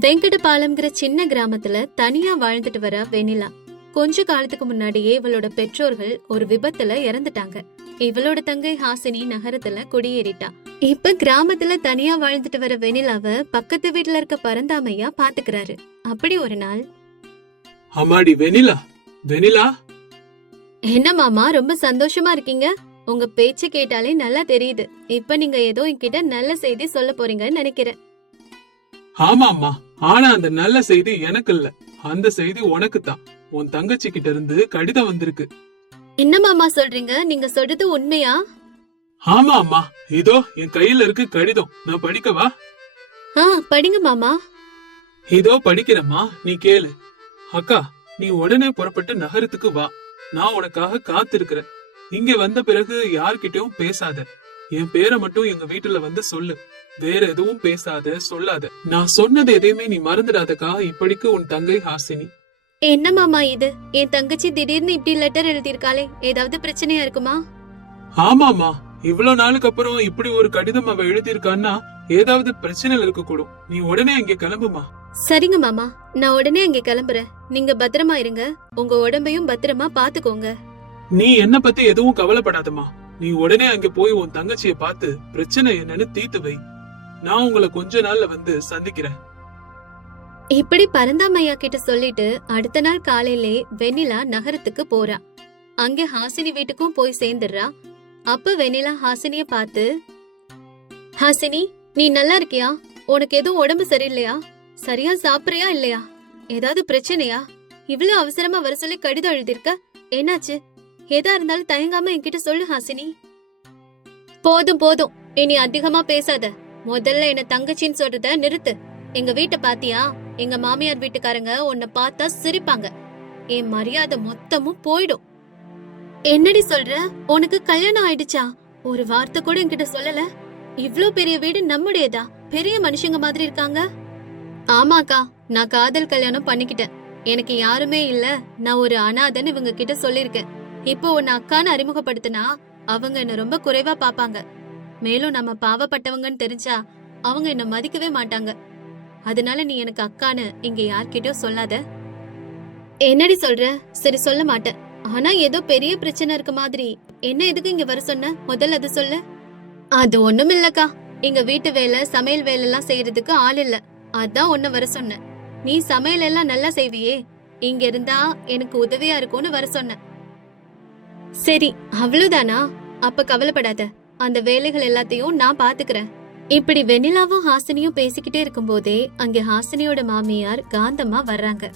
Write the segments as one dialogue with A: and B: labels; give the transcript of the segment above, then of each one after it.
A: வெங்கடபாலம்ங்கிற சின்ன கிராமத்துல தனியா வாழ்ந்துட்டு வர வெண்ணிலா கொஞ்ச காலத்துக்கு முன்னாடியே இவளோட பெற்றோர்கள் ஒரு விபத்துல இறந்துட்டாங்க. இவளோட தங்கை ஹாசினி நகரத்துல குடியேறிட்டா. இப்ப கிராமத்துல தனியா வாழ்ந்துட்டு வர வெண்ணிலாவ பக்கத்து வீட்ல இருக்க பரந்தாமையா பாத்துக்கிறாரு. அப்படி ஒரு நாள்.
B: அம்மாடி வெனிலா? வெனிலா?
A: என்ன மாமா ரொம்ப சந்தோஷமா இருக்கீங்க? உங்க பேச்சு கேட்டாலே நல்லா தெரியுது. இப்ப நீங்க ஏதோ என்கிட்ட நல்ல செய்தி சொல்ல போறீங்கன்னு நினைக்கிறேன்.
B: ஆமா அம்மா ஆனா அந்த நல்ல செய்தி எனக்கு இல்ல அந்த செய்தி உனக்கு தான் உன் தங்கச்சி கிட்ட இருந்து கடிதம் வந்திருக்கு.
A: என்ன மாமா சொல்றீங்க? நீங்க சொல்றது உண்மையா?
B: ஆமா அம்மா இதோ என் கையில இருக்கு கடிதம். நான் படிக்கவா
A: ஆ படிங்க மாமா.
B: இதோ படிக்கிறேம்மா. நீ கேளு. அக்கா நீ உடனே புறப்பட்டு நகரத்துக்கு வா. நான் உனக்காக காத்திருக்கிறேன். இங்க வந்த பிறகு யார்கிட்டயும் பேசாத. என் பேரை மட்டும் எங்க வீட்டுல வந்து சொல்லு. வேற எதுவும் பேசாத சொல்லாத. நான் சொன்னது எதையுமே நீ மறந்துடாதக்கா இப்படிக்கு உன் தங்கை ஹாசினி.
A: என்ன மாமா இது? என் தங்கச்சி திடீர்னு இப்படி லெட்டர் எழுதியிருக்காளே ஏதாவது பிரச்சனையா இருக்குமா?
B: ஆமாமா இவ்வளவு நாளுக்கு அப்புறம் இப்படி ஒரு கடிதம் அவ எழுதியிருக்கான்னா ஏதாவது பிரச்சனைகள் இருக்கக்கூடும். நீ உடனே இங்க கிளம்புமா.
A: சரிங்க மாமா. நான் உடனே அங்க கிளம்புறேன். நீங்க பத்திரமா இருங்க. உங்க உடம்பையும் பத்திரமா பாத்துக்கோங்க.
B: நீ என்ன பத்தி எதுவும் கவலைப்படாதம்மா. நீ உடனே அங்க போய் உன் தங்கச்சிய பார்த்து பிரச்சனை என்னன்னு தீர்த்து வை. நான் உங்களை கொஞ்ச நாள்ல வந்து சந்திக்கிறேன்.
A: இப்படி பரந்தாமையா கிட்ட சொல்லிட்டு அடுத்த நாள் காலையிலே வெண்ணிலா நகரத்துக்கு போறா. அங்க ஹாசினி வீட்டுக்கும் போய் சேர்ந்துடுறா. அப்ப வெண்ணிலா ஹாசினிய பார்த்து ஹாசினி நீ நல்லா இருக்கியா? உனக்கு எதுவும் உடம்பு சரியில்லையா? சரியா சாப்பிடுறியா இல்லையா? ஏதாவது பிரச்சனையா? இவ்வளவு அவசரமா வர சொல்லி கடிதம் எழுதிருக்க என்னாச்சு? ஏதா இருந்தாலும் தயங்காம என்கிட்ட சொல்லு ஹாசினி. போதும் போதும். இனி அதிகமா பேசாத. முதல்ல என்ன தங்கச்சின்னு சொல்றத நிறுத்து. எங்க வீட்டை பாத்தியா? எங்க மாமியார் வீட்டுக்காரங்க உன்னை பார்த்தா சிரிப்பாங்க. என் மரியாதை மொத்தமும் போயிடும். என்னடி சொல்ற? உனக்கு கல்யாணம் ஆயிடுச்சா? ஒரு வார்த்தை கூட என்கிட்ட சொல்லல. இவ்ளோ பெரிய வீடு நம்முடையதா? பெரிய மனுஷங்க மாதிரி இருக்காங்க. ஆமாக்கா நான் காதல் கல்யாணம் பண்ணிக்கிட்டேன். எனக்கு யாருமே இல்ல. நான் ஒரு அனாதைன்னு இவங்க கிட்ட சொல்லிருக்கேன் இப்போ உன்னை அக்கான்னு அறிமுகப்படுத்தினா அவங்க என்ன ரொம்ப குறைவா பாப்பாங்க மேலும் நம்ம பாவப்பட்டவங்கன்னு தெரிஞ்சா அவங்க என்ன மதிக்கவே மாட்டாங்க. அதனால நீ எனக்கு அக்கான்னு இங்க யார்கிட்டயும் சொல்லாத. என்னடி சொல்ற? சரி சொல்ல மாட்டேன். ஆனா ஏதோ பெரிய பிரச்சனை இருக்க மாதிரி. என்ன எதுக்கு இங்க வர சொன்ன? முதல்ல அது சொல்லு. அது ஒண்ணும் இல்லக்கா. எங்க வீட்டு வேலை சமையல் வேலை எல்லாம் செய்யறதுக்கு ஆள் இல்ல. அதான் உன்ன வர சொன்னேன். நீ சமையல் எல்லாம் நல்லா செய்வியே. இங்க இருந்தா எனக்கு உதவியா இருக்கும்னு வர சொன்னேன். சரி அவ்வளவுதானா? அப்ப கவலைப்படாத. அந்த வேலைகள் எல்லாத்தையும் நான் பாத்துக்கிறேன். இப்படி வெண்ணிலாவும் ஹாசினியும் பேசிக்கிட்டே இருக்கும்போதே அங்க ஹாசினியோட மாமியார் காந்தம்மா வர்றாங்க.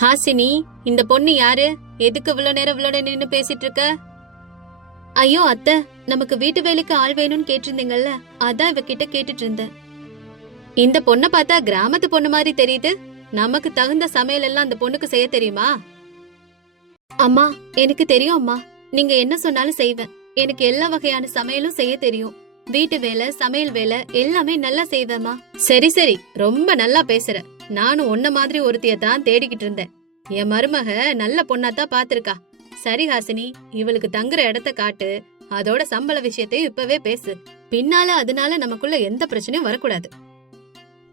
A: ஹாசினி இந்த பொண்ணு யாரு? எதுக்கு இவ்வளவு நேரம் இவ்வளவு நேரம் நின்னு பேசிட்டு இருக்க? ஐயோ அத்தை நமக்கு வீட்டு வேலைக்கு ஆள் வேணும்னு கேட்டிருந்தீங்கல்ல அதான் இவகிட்ட கேட்டுட்டு இருந்தேன். இந்த பொண்ணை பார்த்தா கிராமத்து பொண்ணு மாதிரி தெரியுது. நமக்கு தகுந்த சமையல் எல்லாம் அந்த பொண்ணுக்கு செய்ய தெரியுமா? அம்மா எனக்கு தெரியும் அம்மா. நீங்க என்ன சொன்னாலும் செய்வேன். எனக்கு எல்லா வகையான சமையலும் செய்ய தெரியும். வீட்டு வேலை சமையல் வேலை எல்லாமே நல்லா செய்வேம்மா. சரி சரி. ரொம்ப நல்லா பேசுற. நானும் உன்ன மாதிரி ஒருத்திய தான் தேடிக்கிட்டு இருந்தேன். என் மருமக நல்ல பொண்ணா தான் பாத்திருக்கா. சரி ஹாசினி. இவளுக்கு தங்குற இடத்த காட்டு. அதோட சம்பள விஷயத்தையும் இப்பவே பேசு. பின்னால அதனால நமக்குள்ள எந்த பிரச்சனையும் வரக்கூடாது.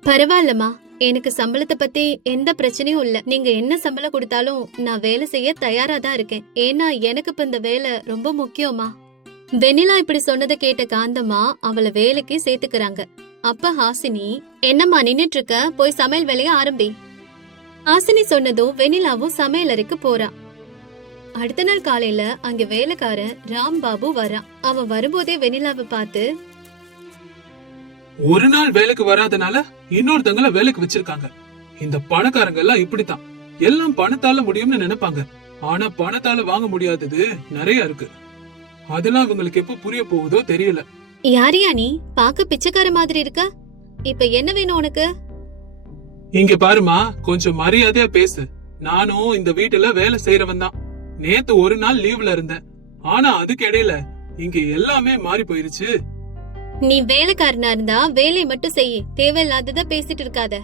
A: பரவாயில்லம்மா. எனக்கு சம்பளத்தை பத்தி எந்த பிரச்சனையும் இல்ல. நீங்க என்ன சம்பளம் கொடுத்தாலும் நான் வேலை செய்ய தயாரா தான் இருக்கேன். ஏன்னா எனக்கு இப்ப இந்த வேலை ரொம்ப முக்கியமா வெண்ணிலா இப்படி சொன்னதை கேட்ட காந்தம்மா அவளை வேலைக்கு சேர்த்துக்கறாங்க. அப்ப ஹாசினி என்னம்மா நின்னுட்டு இருக்க போய் சமையல் வேலைய ஆரம்பி. ஹாசினி சொன்னதும் வெண்ணிலாவும் சமையல் அறைக்கு போறா. அடுத்த நாள் காலையில அங்க வேலைக்காரன் ராம் பாபு வரான் அவன் வரும்போதே வெண்ணிலாவை பார்த்து
B: ஒரு நாள் வேலைக்கு வராதனால இன்னொருத்தங்கள வேலைக்கு வச்சிருக்காங்க. இந்த பணக்காரங்க எல்லாம் இப்படித்தான். எல்லாம் பணத்தால முடியும்னு நினைப்பாங்க. ஆனா பணத்தால வாங்க முடியாதது நிறைய இருக்கு. அதெல்லாம் இவங்களுக்கு எப்ப புரிய போகுதோ தெரியல.
A: யாரியா நீ? பாக்க பிச்சைக்கார மாதிரி இருக்க. இப்ப என்ன வேணும் உனக்கு?
B: இங்க பாருமா கொஞ்சம் மரியாதையா பேசு. நானும் இந்த வீட்டுல வேலை செய்யறவன் தான். நேத்து ஒரு நாள் லீவ்ல இருந்தேன். ஆனா அதுக்கு இடையில இங்க எல்லாமே மாறி போயிருச்சு.
A: நீ வேலைக்காரனா இருந்தா வேலையை மட்டும் செய்ய. தேவையில்லாதத பேசிட்டு இருக்காத.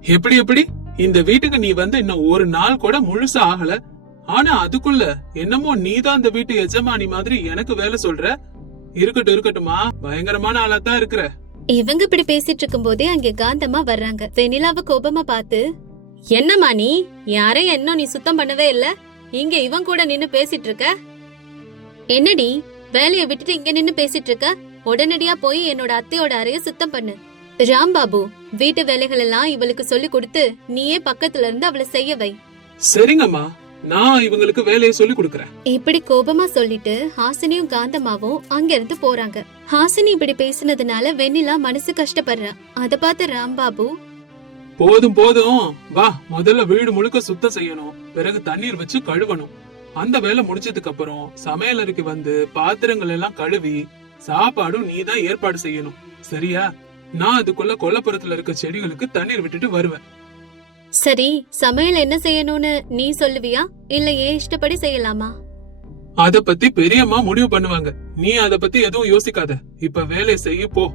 B: எப்படி எப்படி? இந்த வீட்டுக்கு நீ வந்து இன்னும் ஒரு நாள் கூட முழுசா ஆகல. ஆனா அதுக்குள்ள என்னமோ நீதான் இந்த வீட்டு எஜமானி மாதிரி எனக்கு வேலை சொல்ற? இருக்கட்டும் இருக்கட்டுமா பயங்கரமான ஆளா தான் இருக்கிற.
A: இவங்க இப்படி பேசிட்டு இருக்கும்போதே அங்க காந்தம்மா வர்றாங்க. வெண்ணிலாவ கோபமா பார்த்து என்னம்மா நீ? யாரையும் இன்னும் நீ சுத்தம் பண்ணவே இல்ல. இங்க இவன் கூட நின்னு பேசிட்டு இருக்க? என்னடி? வேலைய விட்டுட்டு இங்க நின்னு பேசிட்டு இருக்க? உடனடியா போய் என்னோட அத்தையோட அறைய சுத்தம் பண்ணு. ராம்பாபு வீட்டு வேலைகள் எல்லாம் இவளுக்கு சொல்லி கொடுத்து நீயே பக்கத்துல இருந்து அவளை செய்ய வை.
B: சரிங்கம்மா. நான் இவங்களுக்கு வேலையை சொல்லி கொடுக்கறேன்.
A: இப்படி கோபமா சொல்லிட்டு ஹாசினியும் காந்தமாவும் அங்கிருந்து போறாங்க. ஹாசினி இப்படி பேசினதுனால வெண்ணிலா மனசு கஷ்டப்படுறா. அத பார்த்த ராம்பாபு
B: போதும் போதும். வா முதல்ல வீடு முழுக்க சுத்தம் செய்யணும். பிறகு தண்ணீர் வச்சு கழுவணும். அந்த வேலை முடிச்சதுக்கு அப்புறம் சமையலறைக்கு வந்து பாத்திரங்கள் எல்லாம் கழுவி சாப்பாடும் நீ தான் ஏற்பாடு செய்யணும். சரியா? நான் அதுக்குள்ள கொல்லப்புறத்துல இருக்க செடிகளுக்கு தண்ணீர் விட்டுட்டு வருவேன்.
A: சரி சமையல் என்ன செய்யணும்னு நீ சொல்லுவியா? இல்ல ஏன் இஷ்டப்படி செய்யலாமா?
B: அத பத்தி பெரியம்மா முடிவு பண்ணுவாங்க. நீ அத பத்தி எதுவும் யோசிக்காத. இப்ப வேலையை செய்ய போ.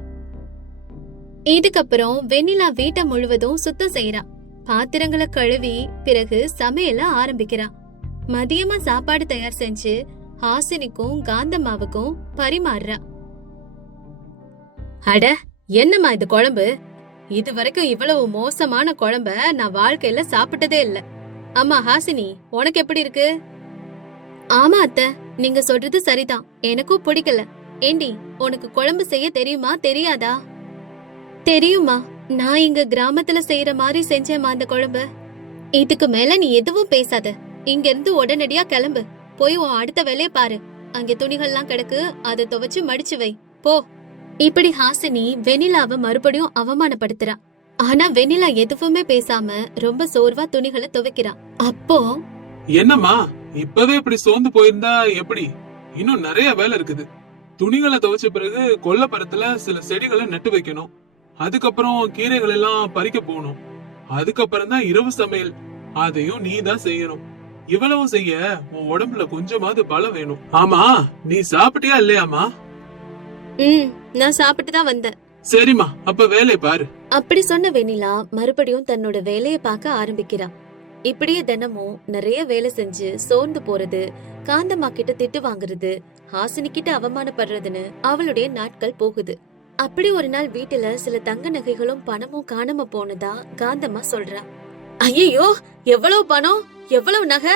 A: இதுக்கப்புறம் வெண்ணிலா வீட்டை முழுவதும் சுத்தம் செய்யறா பாத்திரங்களை கழுவி பிறகு சமையல ஆரம்பிக்கிறா. மதியமா சாப்பாடு தயார் செஞ்சு ஹாசினிக்கும் காந்தம்மாவுக்கும் பரிமாறுறா. அட என்னம்மா இது குழம்பு? இது வரைக்கும் இவ்வளவு மோசமான குழம்ப நான் வாழ்க்கையில சாப்பிட்டதே இல்ல. அம்மா ஹாசினி உனக்கு எப்படி இருக்கு? ஆமா அத்தை. நீங்க சொல்றது சரிதான். எனக்கும் பிடிக்கல. ஏண்டி உனக்கு குழம்பு செய்ய தெரியுமா தெரியாதா? தெரியுமா நான் இங்க கிராமத்துல செய்யற மாதிரி செஞ்சேம்மா அந்த குழம்பு. இதுக்கு மேல நீ எதுவும் பேசாத. இங்க இருந்து உடனடியா கிளம்பு. போய் உன் அடுத்த வேலையை பாரு. அங்க துணிகள்லாம் கிடக்கு அதை துவைச்சு மடிச்சு வை. போ. இப்படி ஹாசினி வெனிலாவை மறுபடியும் அவமானப்படுத்துறா. ஆனா வெண்ணிலா எதுவுமே பேசாம ரொம்ப சோர்வா துணிகளை துவைக்கிறா. அப்போ?
B: என்னம்மா? இப்பவே இப்படி சோர்ந்து போயிருந்தா எப்படி? இன்னும் நிறைய வேலை இருக்குது. துணிகளை துவைச்ச பிறகு கொல்லப்பரத்துல சில செடிகளை நட்டு வைக்கணும். அதுக்கப்புறம் கீரைகள் எல்லாம் பறிக்க போகணும். அதுக்கப்புறம் தான் இரவு சமையல். அதையும் நீ தான் செய்யணும். இவ்வளவு செய்ய உன் உடம்புல கொஞ்சமாவது பலம் வேணும். ஆமா நீ சாப்பிட்டியா இல்லையாமா
A: ம் நான் சாப்பிட்டு தான் வந்தேன்.
B: சரிம்மா அப்ப வேலையை பாரு.
A: அப்படி சொன்ன வெண்ணிலா மறுபடியும் தன்னோட வேலைய பார்க்க ஆரம்பிக்கிறா. இப்படியே தினமும் நிறைய வேலை செஞ்சு சோர்ந்து போறது காந்தம்மா கிட்ட திட்டு வாங்குறது ஹாசினி கிட்ட அவமானப்படுறதுன்னு அவளுடைய நாட்கள் போகுது. அப்படி ஒரு நாள் வீட்டுல சில தங்க நகைகளும் பணமும் காணாம போனதா காந்தம்மா சொல்றா. ஐயோ எவ்வளவு பணம் எவ்வளவு நகை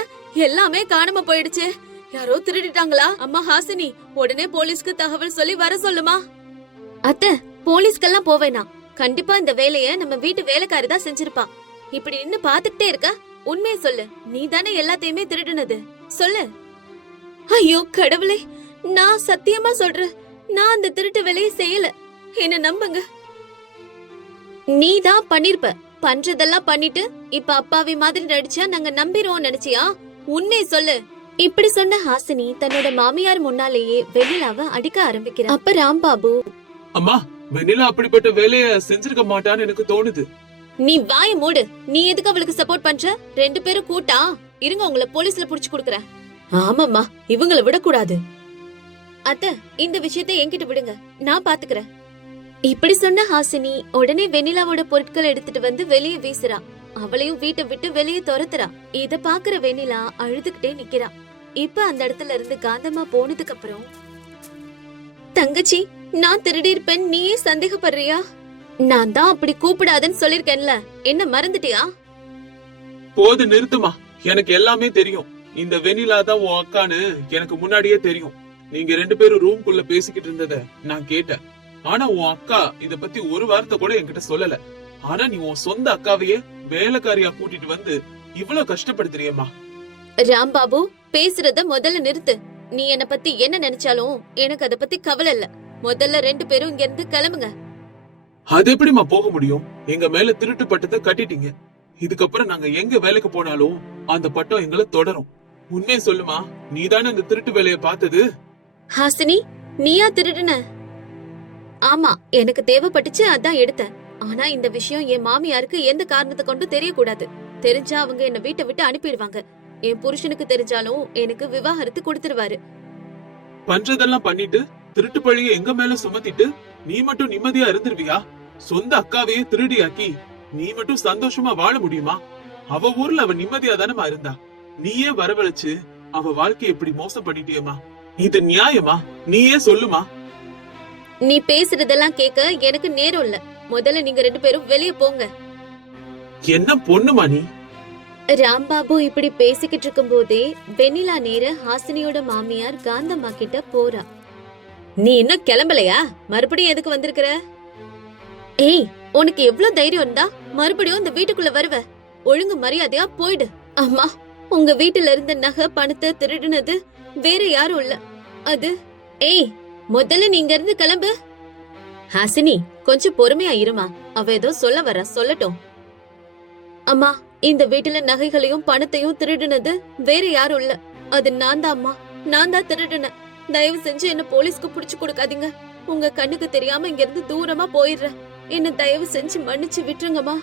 A: எல்லாமே காணாம போயிடுச்சு. யாரோ திருடிட்டாங்களா? அம்மா ஹாசினி உடனே போலீஸ்க்கு தகவல் சொல்லி வர சொல்லுமா? அத்தை போலீஸ்க்கெல்லாம் போவேனா கண்டிப்பா இந்த வேலைய நம்ம வீட்டு வேலைக்காரி தான் செஞ்சிருப்பா. இப்படி நின்னு பாத்துக்கிட்டே இருக்க உண்மையை சொல்லு. நீ தானே எல்லாத்தையுமே திருடுனது. சொல்லு. ஐயோ கடவுளே நான் சத்தியமா சொல்றேன். நான் அந்த திருட்டு வேலையை செய்யல. என்ன நம்புங்க. நீ தான் பண்ணிருப்ப. பண்றதெல்லாம் பண்ணிட்டு இப்ப அப்பாவி மாதிரி நடிச்சா நாங்க நம்பிடுவோம் நினைச்சியா? உண்மையை சொல்லு. இப்படி சொன்ன ஹாசினி தன்னோட மாமியார் முன்னாலேயே வெண்ணிலாவ அடிக்க ஆரம்பிக்கிறா அப்ப ராம்பாபு
B: அம்மா வெண்ணிலா அப்படிப்பட்ட வேலைய செஞ்சிருக்க மாட்டான்னு எனக்கு தோணுது.
A: நீ வாய மூடு. நீ எதுக்கு அவளுக்கு சப்போர்ட் பண்ற? ரெண்டு பேரும் கூட்டா. இருங்க உங்களை போலீஸ்ல புடிச்சு குடுக்கறேன். ஆமாம்மா இவங்கள விடக்கூடாது. அத்த இந்த விஷயத்தை என்கிட்ட விடுங்க. நான் பாத்துக்கறேன். இப்படி சொன்ன ஹாசினி உடனே வெண்ணிலாவோட பொருட்களை எடுத்துட்டு வந்து வெளியே வீசுறா. அவளையும் வீட்டை விட்டு வெளியே துரத்துறா. இத பாக்குற வெண்ணிலா அழுதுகிட்டே நிக்கிறா. இப்ப அந்த இடத்துல இருந்து காந்தம்மா போனதுக்கு அப்புறம் தங்கச்சி நான் திருடி இருப்பேன். நீயே சந்தேகப்படுறியா? நான் தான் அப்படி கூப்பிடாதன்னு சொல்லிருக்கேன்ல என்ன மறந்துட்டியா?
B: போது நிறுத்துமா. எனக்கு எல்லாமே தெரியும். இந்த வெண்ணிலா தான் உன் அக்கான்னு எனக்கு முன்னாடியே தெரியும். நீங்க ரெண்டு பேரும் ரூம்குள்ள பேசிக்கிட்டு இருந்தத நான் கேட்டேன். ஆனா உன் அக்கா இத பத்தி ஒரு வார்த்தை கூட என்கிட்ட சொல்லல. ஆனா நீ உன் சொந்த அக்காவையே வேலைக்காரியா கூட்டிட்டு வந்து இவ்வளவு கஷ்டப்படுத்துறியம்மா.
A: ராம்பாபு பேசுறத முதல்ல நிறுத்து. நீ என்ன பத்தி என்ன நினைச்சாலும் எனக்கு அத பத்தி கவலை இல்ல. முதல்ல ரெண்டு பேரும் இங்க இருந்து கிளம்புங்க.
B: அது எப்படிம்மா போக முடியும்? எங்க மேல திருட்டு பட்டத்தை கட்டிட்டீங்க. இதுக்கப்புறம் நாங்க எங்க வேலைக்கு போனாலும் அந்த பட்டம் எங்களை தொடரும். உண்மையை சொல்லுமா? நீதானே அந்த திருட்டு வேலையை பார்த்தது?
A: ஹாசினி நீயா திருடுன? ஆமா எனக்கு தேவைப்பட்டுச்சு அதான் எடுத்தேன். ஆனா இந்த விஷயம் என் மாமியாருக்கு எந்த காரணத்தை கொண்டு தெரியக்கூடாது. தெரிஞ்சா அவங்க என்ன வீட்டை விட்டு அனுப்பிடுவாங்க. என் புருஷனுக்கு தெரிஞ்சாலும் எனக்கு விவாகரத்து கொடுத்துருவாரு.
B: பண்றதெல்லாம் பண்ணிட்டு திருட்டு பழிய எங்க மேல சுமத்திட்டு நீ மட்டும் நிம்மதியா இருந்துருவியா? சொந்த அக்காவையே திருடியாக்கி நீ மட்டும் சந்தோஷமா வாழ முடியுமா? அவ ஊர்ல அவ நிம்மதியா தானமா இருந்தா? நீயே வரவழைச்சு அவ வாழ்க்கைய இப்படி மோசம் பண்ணிட்டியேமா இது நியாயமா? நீயே சொல்லுமா?
C: நீ பேசுறதெல்லாம் கேட்க எனக்கு நேரம் இல்ல. முதல்ல நீங்க ரெண்டு பேரும் வெளிய போங்க.
B: என்ன பொண்ணுமா நீ?
C: ராம்பாபு இப்படி பேசிக்கிட்டு இருக்கும் போதே வெண்ணிலா நேர ஹாசினியோட மாமியார் காந்தம்மா கிட்ட போறா. நீ இன்னும் கிளம்பலையா? மறுபடியும் எதுக்கு வந்திருக்கிற? ஏய் உனக்கு எவ்வளவு தைரியம் இருந்தா மறுபடியும் இந்த வீட்டுக்குள்ள வருவ. ஒழுங்கு மரியாதையா போயிடு. அம்மா உங்க வீட்டுல இருந்த நகை பணத்தை திருடினது வேற யாரும் இல்ல. அது ஏய் முதல்ல நீங்க இருந்து கிளம்பு. ஹாசினி கொஞ்சம் பொறுமையா இருமா. அவ ஏதோ சொல்ல வர சொல்லட்டும். அம்மா இந்த வீட்டுல நகைகளையும் பணத்தையும் திருடினது வேற யாரும் இல்ல. அது நான் தான் அம்மா. நான் தான் திருடினேன் தயவு செஞ்சு என்ன போலீஸ்க்கு புடிச்சு கொடுக்காதீங்க. உங்க கண்ணுக்கு தெரியாம இங்க இருந்து தூரமா போயிடுறேன். என்ன தயவு செஞ்சு மன்னிச்சு விட்டுருங்கம்மா.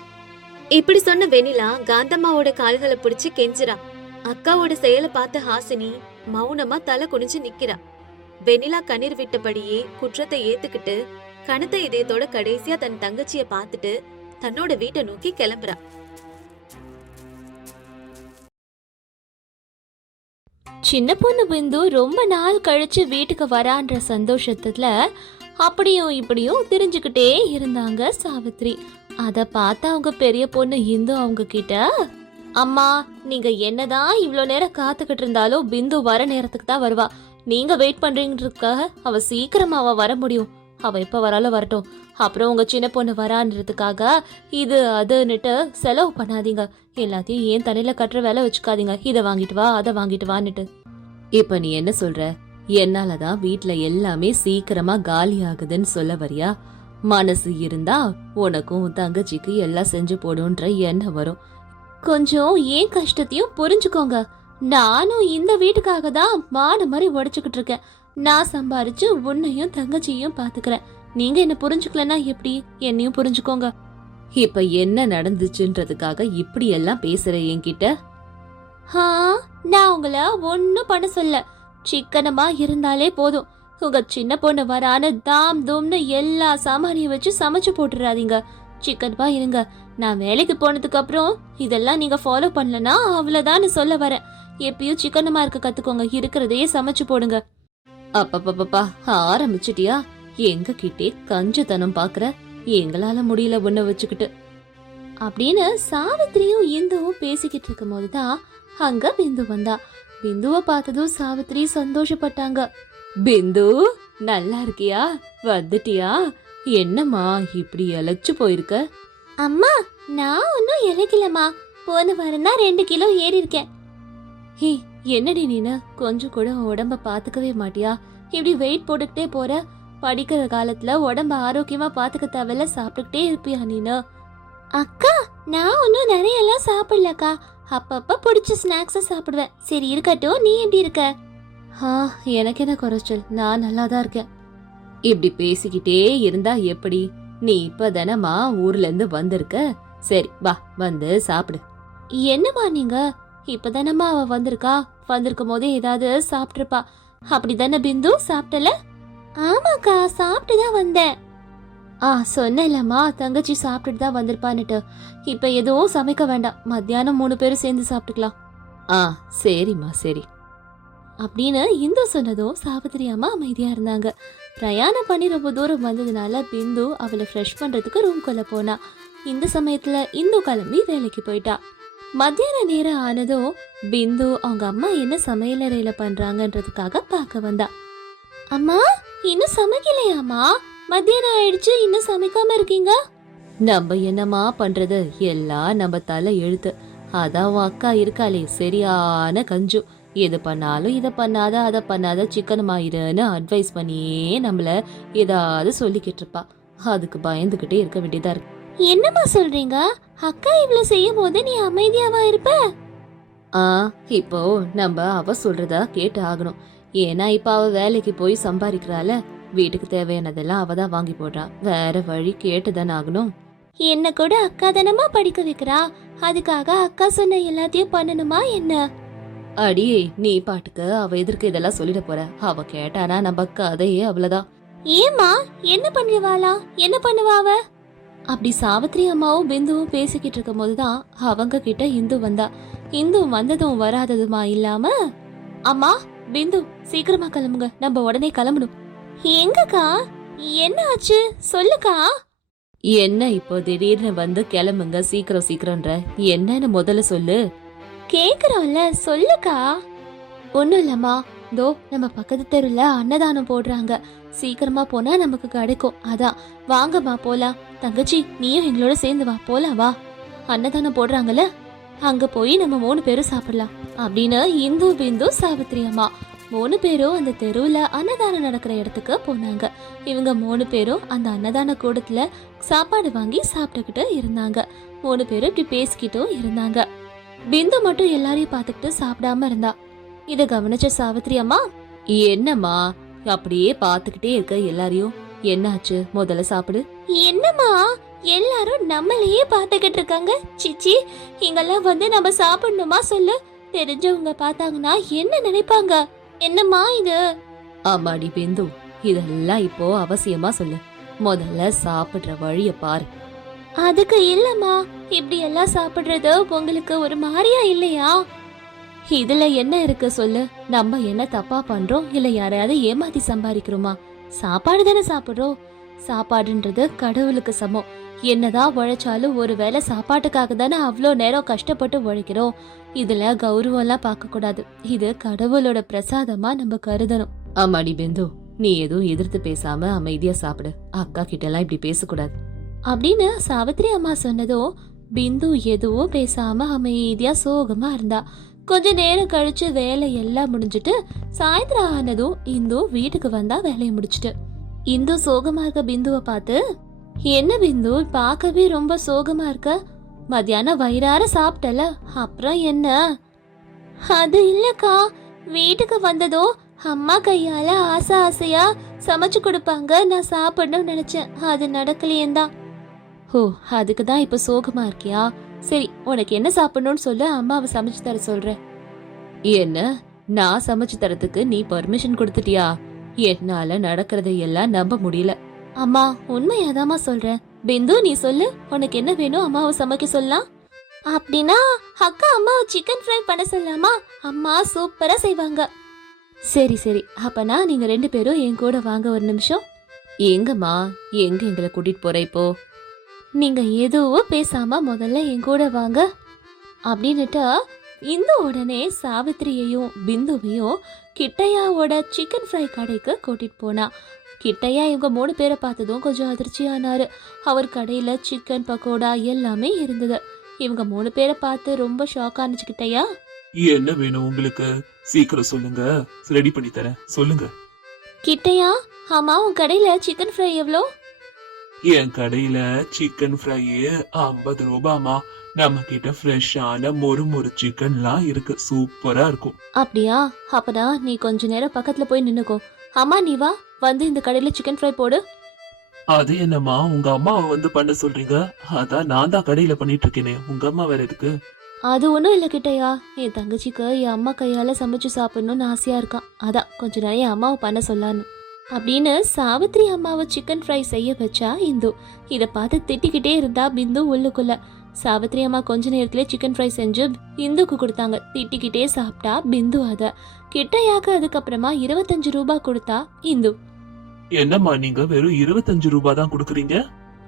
C: இப்படி சொன்ன வெனிலா காந்தம்மாவோட கால்களை பிடிச்சு கெஞ்சுறா. அக்காவோட செயலை பார்த்த ஹாசினி மௌனமா தலை குனிஞ்சு நிக்கிறா. வெனிலா கண்ணீர் விட்டபடியே குற்றத்தை ஏத்துக்கிட்டு கனத்த இதயத்தோட கடைசியா தன் தங்கச்சிய பார்த்துட்டு தன்னோட வீட்டை நோக்கி கிளம்புறா.
D: சின்ன பொண்ணு பிந்து ரொம்ப நாள் கழிச்சு வீட்டுக்கு வரான்ற சந்தோஷத்துல அப்படியும் இப்படியும் தெரிஞ்சுக்கிட்டே இருந்தாங்க சாவித்ரி. அத பார்த்து அவங்க பெரிய பொண்ணு இந்து அவங்க கிட்ட அம்மா நீங்க என்னதான் இவ்வளோ நேரம் காத்துக்கிட்டு இருந்தாலும் பிந்து வர நேரத்துக்கு தான் வருவா. நீங்க வெயிட் பண்றீங்கிறதுக்காக அவ சீக்கிரமா அவ வர முடியும். அவ எப்ப வராலும் வரட்டும். அப்புறம் உங்க சின்ன பொண்ணு வரான்றதுக்காக இது அதுன்னுட்டு செலவு பண்ணாதீங்க. எல்லாத்தையும் ஏன் தலையில கட்டுற வேலை வச்சுக்காதீங்க. இதை வாங்கிட்டு வா அதை வாங்கிட்டு வான்னுட்டு. இப்ப நீ என்ன சொல்ற? என்னாலதான் வீட்ல எல்லாமே சீக்கிரமா காலி ஆகுதுன்னு சொல்ல வரியா? மனசு இருந்தா உனக்கும் உன் தங்கச்சிக்கு எல்லாம் செஞ்சு போடுன்ற எண்ணம் வரும். கொஞ்சம் ஏன் கஷ்டத்தையும் புரிஞ்சுக்கோங்க. நானும் இந்த வீட்டுக்காக தான் மாடு மாதிரி உடைச்சுக்கிட்டு இருக்கேன். நான் சம்பாரிச்சு உன்னையும் தங்கச்சியையும் பாத்துக்கிறேன். நீங்க என்ன புரிஞ்சுக்கலன்னா எப்படி? என்னையும் புரிஞ்சுக்கோங்க. இப்ப என்ன நடந்துச்சுன்றதுக்காக இப்படி எல்லாம் பேசுற என்கிட்ட? ஹா நான் உங்கள ஒன்னும் பண்ண சொல்ல. சிக்கனமா இருந்தாலே போதும். உங்க சின்ன பொண்ணு வரான தாம் தூம்னு எல்லா சாமானியும் வச்சு சமைச்சு போட்டுறாதீங்க. சிக்கனமா இருங்க. நான் வேலைக்கு போனதுக்கு அப்புறம் இதெல்லாம் நீங்க ஃபாலோ பண்ணலனா அவ்வளவுதான் சொல்ல வரேன். எப்பயும் சிக்கனமா இருக்க கத்துக்கோங்க. இருக்கிறதையே சமைச்சு போடுங்க. அப்பப்பப்பப்பா ஆரம்பிச்சிட்டியா? எங்க கிட்டே கஞ்சத்தனம் பாக்குற எங்களால முடியல ஒன்ன வச்சுக்கிட்டு. அப்படின்னு சாவித்திரியும் இந்துவும் பேசிக்கிட்டு இருக்கும் போதுதான் அங்க பிந்து வந்தா. பிந்துவ பார்த்ததும் சாவித்திரி சந்தோஷப்பட்டாங்க. பிந்து நல்லா இருக்கியா? வந்துட்டியா? என்னம்மா இப்படி இழைச்சு போயிருக்க? அம்மா நான் ஒன்னும் இழைக்கலம்மா. போன வாரம் தான் ரெண்டு கிலோ ஏறி இருக்கேன் ஹே என்னடி நீனு? கொஞ்சம் கூட உடம்ப பாத்துக்கவே மாட்டியா? இப்படி வெயிட் போட்டுக்கிட்டே போற? படிக்கிற காலத்துல உடம்ப ஆரோக்கியமா பாத்துக்க தேவையில்ல சாப்பிட்டுக்கிட்டே இருப்பியா நீனு? அக்கா நான் ஒன்றும் நிறைய எல்லாம் சாப்பிடலக்கா. அப்பப்ப பிடிச்ச ஸ்நாக்ஸை சாப்பிடுவேன். சரி இருக்கட்டும். நீ எப்படி இருக்க? ஆ எனக்கு என்ன குறைச்சல் நான் நல்லா தான் இருக்கேன். இப்படி பேசிக்கிட்டே இருந்தா எப்படி? நீ இப்பதானம்மா ஊர்ல இருந்து வந்திருக்க? சரி வா வந்து சாப்பிடு. என்னம்மா நீங்க? இப்பதானம்மா அவ வந்திருக்கா? வந்திருக்கும் போதே ஏதாவது சாப்பிட்டிருப்பா. அப்படிதானே பிந்து? சாப்பிட்டல? ஆமாக்கா சாப்பிட்டு தான் வந்தேன். ஆ சொன்னேன்லம்மா தங்கச்சி சாப்பிட்டுட்டு தான் வந்திருப்பான்னுட்டு. இப்ப எதுவும் சமைக்க வேண்டாம். மத்தியானம் மூணு பேரும் சேர்ந்து சாப்பிட்டுக்கலாம். ஆ சரிம்மா சரி. அப்படின்னு இந்து சொன்னதும் சாவித்திரி அம்மா அமைதியா இருந்தாங்க. பிரயாணம் பண்ணி ரொம்ப தூரம் வந்ததுனால பிந்து அவளை ஃப்ரெஷ் பண்றதுக்கு ரூம்குள்ள போனா. இந்த சமயத்துல இந்து கிளம்பி வேலைக்கு போயிட்டா. மத்தியான நேரம் ஆனதும் பிந்து அவங்க அம்மா என்ன சமையலறையில பண்றாங்கன்றதுக்காக பார்க்க வந்தா. அம்மா இன்னும் சமைக்கலையாம்மா? மத்தியானம் ஆயிடுச்சு இன்னும் சமைக்காம இருக்கீங்க? நம்ம என்னம்மா பண்றது? எல்லாம் நம்ம தலை எழுத்து. அதான் உன் அக்கா இருக்காளே சரியான கஞ்சு. எது பண்ணாலும் இதை பண்ணாத அதை பண்ணாத சிக்கனமாயிருன்னு அட்வைஸ் பண்ணியே நம்மள ஏதாவது சொல்லிக்கிட்டு இருப்பா. அதுக்கு பயந்துகிட்டே இருக்க வேண்டியதா இருக்கு. என்னம்மா சொல்றீங்க? அக்கா இவ்வளவு செய்யும் போது நீ அமைதியாவா இருப்ப? ஆ இப்போ நம்ம அவ சொல்றத கேட்டு ஆகணும். ஏன்னா இப்ப அவ வேலைக்கு போய் சம்பாதிக்கிறாள வீட்டுக்கு தேவையானதெல்லாம் அவ தான் வாங்கி போடுறா. வேற வழி கேட்டுதானே ஆகணும். என்ன கூட அக்கா தானமா படிக்க வைக்கிறா? அதுக்காக அக்கா சொன்ன எல்லாத்தையும் பண்ணணுமா என்ன? அடியே நீ பாட்டுக்கு அவ எதற்கு இதெல்லாம் சொல்லிட போற. அவ கேட்டானா நம்ம கதையே அவ்வளவுதான். ஏமா என்ன பண்ணுவாளா என்ன பண்ணுவா அவ? அப்படி சாவித்ரி அம்மாவும் பிந்துவும் பேசிக்கிட்டு இருக்கும் போதுதான் அவங்க கிட்ட இந்து வந்தா. இந்து வந்ததும் வராததுமா இல்லாம? அம்மா பிந்து சீக்கிரமா கிளம்புங்க. நம்ம உடனே கிளம்பணும். எங்கக்கா? என்ன ஆச்சு? சொல்லுக்கா. என்ன இப்போ திடீர்னு வந்து கிளம்புங்க சீக்கிரம் சீக்கிரம்ன்ற? என்னன்னு முதல்ல சொல்லு. கேக்குறோம்ல சொல்லுக்கா. ஒன்றும் இல்லம்மா. தோ நம்ம பக்கத்து தெருவில் அன்னதானம் போடுறாங்க. சீக்கிரமா போனா நமக்கு கிடைக்கும். அதான் வாங்கம்மா போலாம். தங்கச்சி நீயும் எங்களோட சேர்ந்து வா போலாம் வா. அன்னதானம் போடுறாங்கல்ல? அங்க போய் நம்ம மூணு பேரும் சாப்பிடலாம். அப்படின்னு இந்து பிந்து சாவித்ரி அம்மா மூணு பேரும் அந்த தெருவில் அன்னதானம் நடக்கிற இடத்துக்கு போனாங்க. இவங்க மூணு பேரும் அந்த அன்னதான கூடத்தில் சாப்பாடு வாங்கி சாப்பிட்டுக்கிட்டு இருந்தாங்க. மூணு பேரும் இப்படி பேசிக்கிட்டும் இருந்தாங்க. பிந்து மட்டும் எல்லாரையும் பார்த்துக்கிட்டு சாப்பிடாம இருந்தா. இதை கவனிச்ச சாவித்ரி அம்மா என்னம்மா அப்படியே பார்த்துக்கிட்டே இருக்க எல்லாரையும். என்னாச்சு? முதல்ல சாப்பிடு. என்னம்மா? எல்லாரும் நம்மளையே பார்த்துக்கிட்டு இருக்காங்க. சிச்சி இங்கெல்லாம் வந்து நம்ம சாப்பிடணுமா சொல்லு. தெரிஞ்சவங்க பார்த்தாங்கன்னா என்ன நினைப்பாங்க? என்னம்மா இது? ஆமாடி பிந்து இதெல்லாம் இப்போ அவசியமா சொல்லு. முதல்ல சாப்பிடுற வழிய பாரு. அதுக்கு இல்லம்மா. இப்படி எல்லாம் சாப்பிடுறது உங்களுக்கு ஒரு மாதிரியா இல்லையா? இதுல என்ன இருக்கு சொல்லு? நம்ம என்ன தப்பா பண்றோம்? இல்ல யாரையாவது ஏமாத்தி சம்பாதிக்கிறோமா? சாப்பாடு தானே சாப்பிடுறோம். சாப்பாடுன்றது கடவுளுக்கு சமம். என்னதான் உழைச்சாலும் ஒருவேளை சாப்பாட்டுக்காக தானே அவ்வளோ நேரம் கஷ்டப்பட்டு உழைக்கிறோம். இதுல கௌரவம்லாம் பார்க்க கூடாது. இது கடவுளோட பிரசாதமா நம்ம கருதணும். ஆமாடி பிந்து. நீ எதுவும் எதிர்த்து பேசாம அமைதியா சாப்பிடு. அக்கா கிட்ட எல்லாம் இப்படி பேசக்கூடாது. அப்படின்னு சாவித்ரி அம்மா சொன்னதும் பிந்து எதுவும் பேசாம அமைதியா சோகமா இருந்தா. கொஞ்ச நேரம் கழிச்சு வேலை எல்லாம் முடிஞ்சிட்டு சாயந்தரம் ஆனதும் இந்து வீட்டுக்கு வந்தா வேலையை முடிச்சிட்டு. இந்து சோகமா இருக்க பிந்துவை பார்த்து என்ன பிந்து பார்க்கவே ரொம்ப சோகமா இருக்க? மத்தியானம் வயிறார சாப்பிட்டல அப்புறம் என்ன? அது இல்லக்கா வீட்டுக்கு வந்ததோ அம்மா கையால ஆசை ஆசையா சமைச்சு கொடுப்பாங்க நான் சாப்பிடணும்னு நினைச்சேன். அது நடக்கலையேந்தான் ஓ அதுக்கு தான் இப்ப சோகமா இருக்கியா? சரி உனக்கு என்ன சாப்பிடணும்னு சொல்லு அம்மாவை சமைச்சு தர சொல்றேன் என்ன? நான் சமைச்சு தரதுக்கு நீ பர்மிஷன் கொடுத்துட்டியா? என்னால நடக்கிறதை எல்லாம் நம்ப முடியல. அம்மா உண்மையாதாம்மா சொல்றேன். பிந்து நீ சொல்லு உனக்கு என்ன வேணும் அம்மாவை சமைக்க சொல்லலாம். அப்படின்னா அக்கா அம்மாவை சிக்கன் ஃப்ரை பண்ண சொல்லலாமா? அம்மா சூப்பரா செய்வாங்க. சரி சரி. அப்பனா நீங்க ரெண்டு பேரும் என் கூட வாங்க ஒரு நிமிஷம். எங்கம்மா? எங்க எங்களை கூட்டிட்டு போற இப்போ? நீங்க எதுவும் பேசாம முதல்ல என் கூட வாங்க. அப்படின்னுட்டு இந்த உடனே சாவித்திரியையும் பிந்துவையும் கிட்டையாவோட சிக்கன் ஃப்ரை கடைக்கு கூட்டிட்டு போனா. கிட்டையா இவங்க மூணு பேரை பார்த்ததும் கொஞ்சம் அதிர்ச்சியானாரு அவர் கடையில சிக்கன் பக்கோடா எல்லாமே இருந்தது. இவங்க மூணு பேரை பார்த்து ரொம்ப ஷாக் ஆனிச்சு கிட்டையா.
B: என்ன வேணும் உங்களுக்கு? சீக்கிரம் சொல்லுங்க. ரெடி பண்ணி தரேன். சொல்லுங்க.
D: கிட்டையா ஆமா உன் கடையில சிக்கன் ஃப்ரை எவ்வளோ?
B: என் கடையில சிக்கன் ஃப்ரை ஐம்பது ரூபாமா நம்ம கிட்ட ஃப்ரெஷ்ஷான மொறு மொறு சிக்கன்லாம் இருக்கு. சூப்பரா இருக்கும்.
D: அப்படியா? அப்பனா நீ கொஞ்ச நேரம் பக்கத்துல போய் நின்னுக்கோ. அம்மா நீ வா. வந்து இந்த கடையில சிக்கன் ஃப்ரை போடு.
B: அது என்னம்மா? உங்க அம்மாவை வந்து பண்ண சொல்றீங்க? அதான் நான் தான் கடையில பண்ணிட்டு இருக்கேனே உங்க அம்மா வேற எதுக்கு?
D: அது ஒன்றும் இல்லை கிட்டையா. என் தங்கச்சிக்கு என் அம்மா கையால் சமைச்சு சாப்பிடணும்னு ஆசையாக இருக்கான் அதான் கொஞ்ச நேரம் என் அம்மாவை பண்ண சொல்லான்னு. அப்படின்னு சாவித்ரி அம்மாவை சிக்கன் ஃப்ரை செய்ய வச்சா இந்து. இதை பார்த்து திட்டிக்கிட்டே இருந்தா பிந்து உள்ளுக்குள்ள. சாவித்ரி அம்மா கொஞ்ச நேரத்திலே சிக்கன் ஃப்ரை செஞ்சு இந்துக்கு கொடுத்தாங்க. திட்டிக்கிட்டே சாப்பிட்டா பிந்து அதை. கிட்டையாக்கு அதுக்கப்புறமா இருபத்தஞ்சு ரூபாய் கொடுத்தா இந்து.
B: என்னம்மா நீங்க வெறும் இருபத்தஞ்சு ரூபாய் தான் கொடுக்குறீங்க?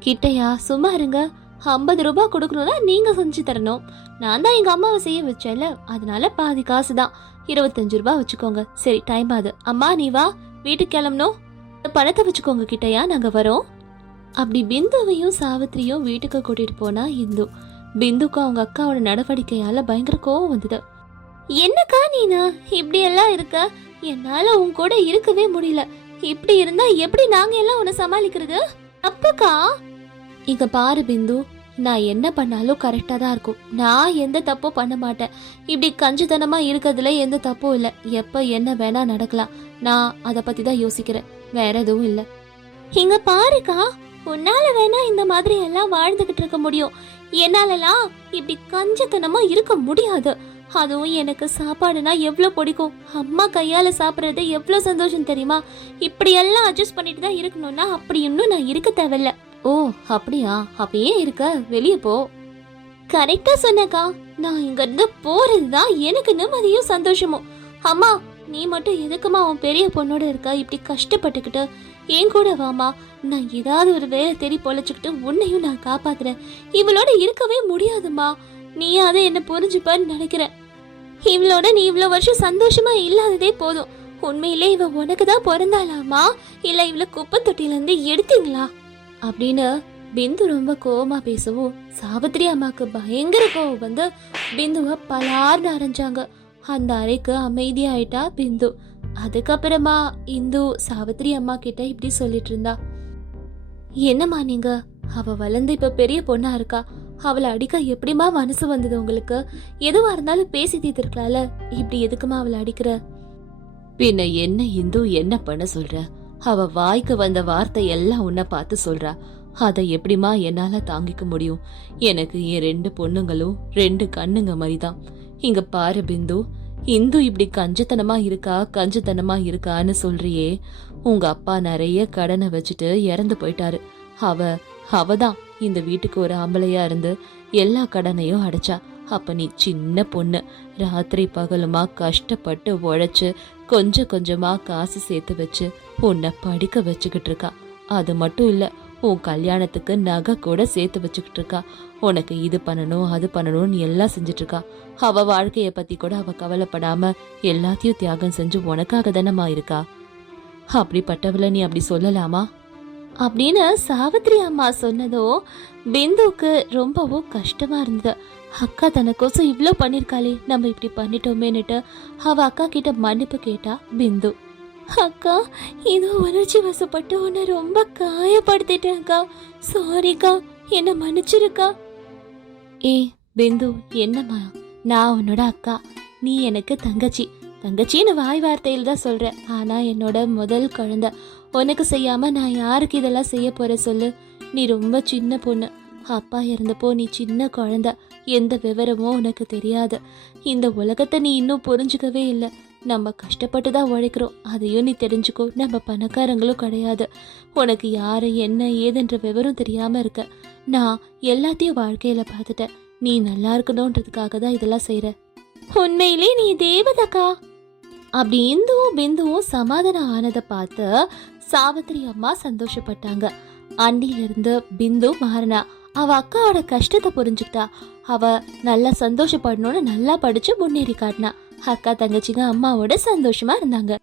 D: கிட்டையா சும்மா இருங்க. ஐம்பது ரூபாய் கொடுக்கணும்னா நீங்க செஞ்சு தரணும். நான் தான் எங்க அம்மாவை செய்ய வச்சேன்ல அதனால பாதி காசு தான். இருபத்தஞ்சு ரூபாய் வச்சுக்கோங்க. சரி டைம் ஆகுது. அம்மா நீ வா. வீட்டுக்கு கிளம்பணும்? பணத்தை வச்சுக்கோங்க கிட்டையா நாங்க வரோம். அப்படி பிந்துவையும் சாவித்திரியும் வீட்டுக்கு கூட்டிட்டு போனா இந்து. பிந்துக்கு அவங்க அக்காவோட நடவடிக்கையால பயங்கர கோவம் வந்தது. என்னக்கா நீனா? இப்படி எல்லாம் இருக்க? என்னால உன் கூட இருக்கவே முடியல. இப்படி இருந்தா எப்படி நாங்க எல்லாம் உன்னை சமாளிக்கிறது? அப்பக்கா இங்க பாரு பிந்து. நான் என்ன பண்ணாலும் கரெக்டாக தான் இருக்கும். நான் எந்த தப்பும் பண்ண மாட்டேன். இப்படி கஞ்சித்தனமாக இருக்கிறதுல எந்த தப்பும் இல்லை. எப்போ என்ன வேணால் நடக்கலாம். நான் அதை பற்றி தான் யோசிக்கிறேன். வேற எதுவும் இல்லை. இங்க பாருக்கா உன்னால வேணா இந்த மாதிரி எல்லாம் வாழ்ந்துகிட்டு இருக்க முடியும். என்னாலலாம் இப்படி கஞ்சத்தனமா இருக்க முடியாது. அதுவும் எனக்கு சாப்பாடுனா எவ்வளோ பிடிக்கும். அம்மா கையால் சாப்பிட்றது எவ்வளோ சந்தோஷம் தெரியுமா? இப்படியெல்லாம் அட்ஜஸ்ட் பண்ணிட்டு தான் இருக்கணும்னா அப்படி இன்னும் நான் இருக்க தேவையில்ல. ஓ அப்படியா? அப்பயே இருக்க வெளியே போ. கரெக்டா சொன்னக்கா. நான் இங்க இருந்து போறதுதான் எனக்கு நிம்மதியும் சந்தோஷமும். அம்மா நீ மட்டும் எதுக்குமா உன் பெரிய பொண்ணோட இருக்க? இப்படி கஷ்டப்பட்டுக்கிட்டு. என் கூட வாமா நான் ஏதாவது ஒரு வேலை தேடி பொழைச்சிக்கிட்டு உன்னையும் நான் காப்பாத்துறேன். இவளோட இருக்கவே முடியாதுமா நீ அதை என்ன புரிஞ்சுப்பான்னு நினைக்கிறேன். இவளோட நீ இவ்வளோ வருஷம் சந்தோஷமா இல்லாததே போதும். உண்மையிலே இவ உனக்கு தான் பிறந்தாளாமா இல்லை இவள குப்பை தொட்டில எடுத்தீங்களா? அப்படின்னு பிந்து ரொம்ப கோவமா பேசவும் சாவித்திரி அம்மாக்கு பயங்கர கோவம் வந்து பிந்துவை பலார்னு அரைஞ்சாங்க. அந்த அறைக்கு அமைதியாயிட்டா பிந்து. அதுக்கப்புறமா இந்து சாவித்திரி அம்மா கிட்ட இப்படி சொல்லிட்டு இருந்தா. என்னம்மா நீங்க? அவ வளர்ந்து இப்ப பெரிய பொண்ணா இருக்கா. அவளை அடிக்க எப்படிமா மனசு வந்தது உங்களுக்கு? எதுவா இருந்தாலும் பேசி தீர்த்திருக்கலாம்ல. இப்படி எதுக்குமா அவளை அடிக்கிற? பின்ன என்ன இந்து என்ன பண்ண சொல்ற? அவ வாய்க்கு வந்த வார்த்தை எல்லாம் உன்னை பார்த்து சொல்றா. அதை எப்படிமா என்னால தாங்கிக்க முடியும்? எனக்கு என் ரெண்டு பொண்ணுங்களும் ரெண்டு கண்ணுங்க மாதிரிதான். இங்க பாரு பிந்து இந்து இப்படி கஞ்சத்தனமா இருக்கா கஞ்சத்தனமா இருக்கான்னு சொல்றியே. உங்க அப்பா நிறைய கடனை வச்சுட்டு இறந்து போயிட்டாரு. அவ அவதான் இந்த வீட்டுக்கு ஒரு ஆம்பளையா இருந்து எல்லா கடனையும் அடைச்சா. அப்ப நீ சின்ன பொண்ணு. ராத்திரி பகலுமா கஷ்டப்பட்டு உழைச்சு கொஞ்சம் கொஞ்சமா காசு சேர்த்து வச்சு உன்னை படிக்க வச்சுக்கிட்டு இருக்கா. அது மட்டும் இல்ல உன் கல்யாணத்துக்கு நகை கூட சேர்த்து வச்சுக்கிட்டு இருக்கா. உனக்கு இது பண்ணணும் அது பண்ணணும்னு எல்லாம் செஞ்சுட்டு இருக்கா. அவ வாழ்க்கைய பத்தி கூட அவ கவலைப்படாம எல்லாத்தையும் தியாகம் செஞ்சு உனக்காக தானம்மா இருக்கா? அப்படிப்பட்டவள நீ அப்படி சொல்லலாமா? அப்படின்னு சாவித்ரி அம்மா சொன்னதோ பிந்துவுக்கு ரொம்பவும் கஷ்டமா இருந்தது. அக்கா தனக்கோசம் இவ்வளோ பண்ணியிருக்காளே நம்ம இப்படி பண்ணிட்டோமேனுட்டு அவள் அக்கா கிட்ட மன்னிப்பு கேட்டா பிந்து. அக்கா இதோ உணர்ச்சி வசப்பட்டு உன்னை ரொம்ப காயப்படுத்திட்டேன்க்கா சாரிக்கா என்ன மன்னிச்சிருக்கா? ஏ பிந்து என்னம்மா? நான் உன்னோட அக்கா. நீ எனக்கு தங்கச்சி. தங்கச்சின்னு வாய் வார்த்தையில் தான் சொல்கிறேன் ஆனால் என்னோட முதல் குழந்த. உனக்கு செய்யாமல் நான் யாருக்கு இதெல்லாம் செய்ய போகிற சொல்லு. நீ ரொம்ப சின்ன பொண்ணு. அப்பா இருந்தப்போ நீ சின்ன குழந்தை. எந்த விவரமும் உனக்கு தெரியாது. இந்த உலகத்தை நீ இன்னும் புரிஞ்சுக்கவே இல்லை. நம்ம கஷ்டப்பட்டு தான் உழைக்கிறோம். அதையும் நீ தெரிஞ்சுக்கோ. நம்ம பணக்காரங்களும் கிடையாது. உனக்கு யார் என்ன ஏதுன்ற விவரம் தெரியாமல் இருக்க. நான் எல்லாத்தையும் வாழ்க்கையில் பார்த்துட்டேன். நீ நல்லா இருக்கணுன்றதுக்காக தான் இதெல்லாம் செய்கிற உண்மையிலே நீ தேவதக்கா? அப்படி இந்துவும் பிந்துவும் சமாதானம் ஆனதை பார்த்து சாவித்திரி அம்மா சந்தோஷப்பட்டாங்க. அன்னிலிருந்து பிந்து மாறினா. அவ அக்காவோட கஷ்டத்தை புரிஞ்சுக்கிட்டா அவ நல்லா சந்தோஷப்படணும்னு நல்லா படிச்சு முன்னேறி காட்டினா. அக்கா தங்கச்சிங்க அம்மாவோட சந்தோஷமா இருந்தாங்க.